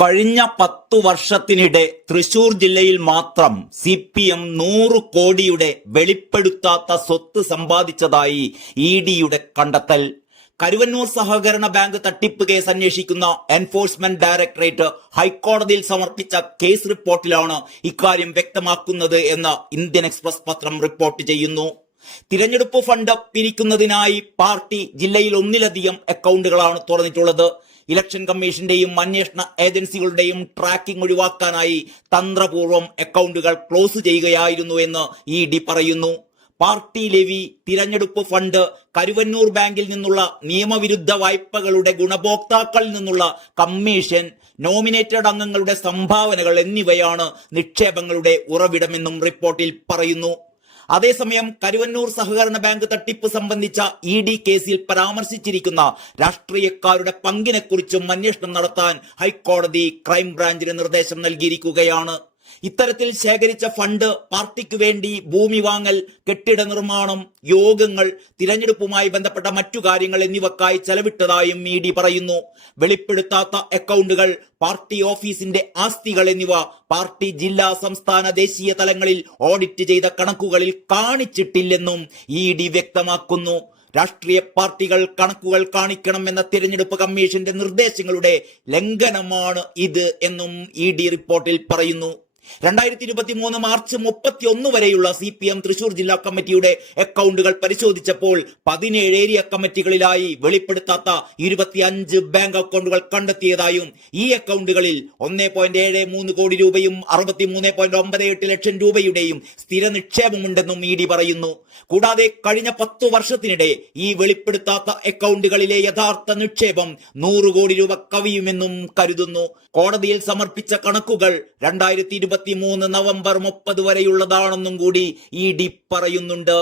കഴിഞ്ഞ പത്തു വർഷത്തിനിടെ തൃശൂർ ജില്ലയിൽ മാത്രം സി പി എം നൂറ് കോടിയുടെ വെളിപ്പെടുത്താത്ത സ്വത്ത് സമ്പാദിച്ചതായി ഇ ഡിയുടെ കണ്ടെത്തൽ. കരുവന്നൂർ സഹകരണ ബാങ്ക് തട്ടിപ്പ് കേസ് അന്വേഷിക്കുന്ന എൻഫോഴ്സ്മെന്റ് ഡയറക്ടറേറ്റ് ഹൈക്കോടതിയിൽ സമർപ്പിച്ച കേസ് റിപ്പോർട്ടിലാണ് ഇക്കാര്യം വ്യക്തമാക്കുന്നത് എന്ന് ഇന്ത്യൻ എക്സ്പ്രസ് പത്രം റിപ്പോർട്ട് ചെയ്യുന്നു. തിരഞ്ഞെടുപ്പ് ഫണ്ട് പിരിക്കുന്നതിനായി പാർട്ടി ജില്ലയിൽ ഒന്നിലധികം അക്കൗണ്ടുകളാണ് തുറന്നിട്ടുള്ളത്. ഇലക്ഷൻ കമ്മീഷന്റെയും അന്വേഷണ ഏജൻസികളുടെയും ട്രാക്കിംഗ് ഒഴിവാക്കാനായി തന്ത്രപൂർവം അക്കൗണ്ടുകൾ ക്ലോസ് ചെയ്യുകയായിരുന്നു എന്ന് ഇ ഡി പറയുന്നു. പാർട്ടി ലെവി തിരഞ്ഞെടുപ്പ് ഫണ്ട് കരുവന്നൂർ ബാങ്കിൽ നിന്നുള്ള നിയമവിരുദ്ധ വായ്പകളുടെ ഗുണഭോക്താക്കളിൽ നിന്നുള്ള കമ്മീഷൻ നോമിനേറ്റഡ് അംഗങ്ങളുടെ സംഭാവനകൾ എന്നിവയാണ് നിക്ഷേപങ്ങളുടെ ഉറവിടമെന്നും റിപ്പോർട്ടിൽ പറയുന്നു. അതേസമയം കരുവന്നൂർ സഹകരണ ബാങ്ക് തട്ടിപ്പ് സംബന്ധിച്ച ഇ ഡി കേസിൽ പരാമർശിച്ചിരിക്കുന്ന രാഷ്ട്രീയക്കാരുടെ പങ്കിനെക്കുറിച്ചും അന്വേഷണം നടത്താൻ ഹൈക്കോടതി ക്രൈംബ്രാഞ്ചിന് നിർദ്ദേശം നൽകിയിരിക്കുകയാണ്. ഇത്തരത്തിൽ ശേഖരിച്ച ഫണ്ട് പാർട്ടിക്ക് വേണ്ടി ഭൂമി വാങ്ങൽ കെട്ടിട നിർമ്മാണം യോഗങ്ങൾ തിരഞ്ഞെടുപ്പുമായി ബന്ധപ്പെട്ട മറ്റു കാര്യങ്ങൾ എന്നിവക്കായി ചെലവിട്ടതായും ഇ ഡി പറയുന്നു. വെളിപ്പെടുത്താത്ത അക്കൗണ്ടുകൾ പാർട്ടി ഓഫീസിന്റെ ആസ്തികൾ എന്നിവ പാർട്ടി ജില്ലാ സംസ്ഥാന ദേശീയ തലങ്ങളിൽ ഓഡിറ്റ് ചെയ്ത കണക്കുകളിൽ കാണിച്ചിട്ടില്ലെന്നും ഇ ഡി വ്യക്തമാക്കുന്നു. രാഷ്ട്രീയ പാർട്ടികൾ കണക്കുകൾ കാണിക്കണം എന്ന തിരഞ്ഞെടുപ്പ് കമ്മീഷന്റെ നിർദ്ദേശങ്ങളുടെ ലംഘനമാണ് ഇത് എന്നും ഇ ഡി റിപ്പോർട്ടിൽ പറയുന്നു. രണ്ടായിരത്തി ഇരുപത്തി മൂന്ന് മാർച്ച് മുപ്പത്തി ഒന്ന് വരെയുള്ള സി പി എം തൃശൂർ ജില്ലാ കമ്മിറ്റിയുടെ അക്കൗണ്ടുകൾ പരിശോധിച്ചപ്പോൾ പതിനേഴ് ഏരിയ കമ്മിറ്റികളിലായി വെളിപ്പെടുത്താത്ത ഇരുപത്തിയഞ്ച് ബാങ്ക് അക്കൗണ്ടുകൾ കണ്ടെത്തിയതായും ഈ അക്കൗണ്ടുകളിൽ ഒന്നേ പോയിന്റ് ഏഴ് മൂന്ന് കോടി രൂപയും അറുപത്തി മൂന്ന് പോയിന്റ് ഒമ്പത് എട്ട് ലക്ഷം രൂപയുടെയും സ്ഥിര നിക്ഷേപമുണ്ടെന്നും ഇ ഡി പറയുന്നു. കൂടാതെ കഴിഞ്ഞ പത്തു വർഷത്തിനിടെ ഈ വെളിപ്പെടുത്താത്ത അക്കൗണ്ടുകളിലെ യഥാർത്ഥ നിക്ഷേപം നൂറ് കോടി രൂപ കവിയുമെന്നും കരുതുന്നു. കോടതിയിൽ സമർപ്പിച്ച കണക്കുകൾ രണ്ടായിരത്തി ഇരുപത്തി മൂന്ന് നവംബർ മുപ്പത് വരെയുള്ളതാണെന്നും കൂടി ഇ ഡി പറയുന്നുണ്ട്.